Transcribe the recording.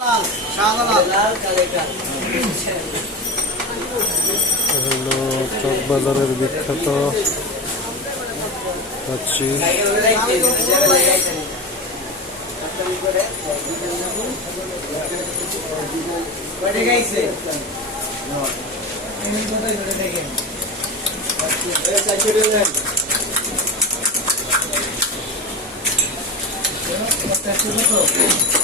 হলো চক বাজারের বিখ্যাত পাচ্ছি বড়ে গাইছে না এমনি আচ্ছা এটা চলে যায়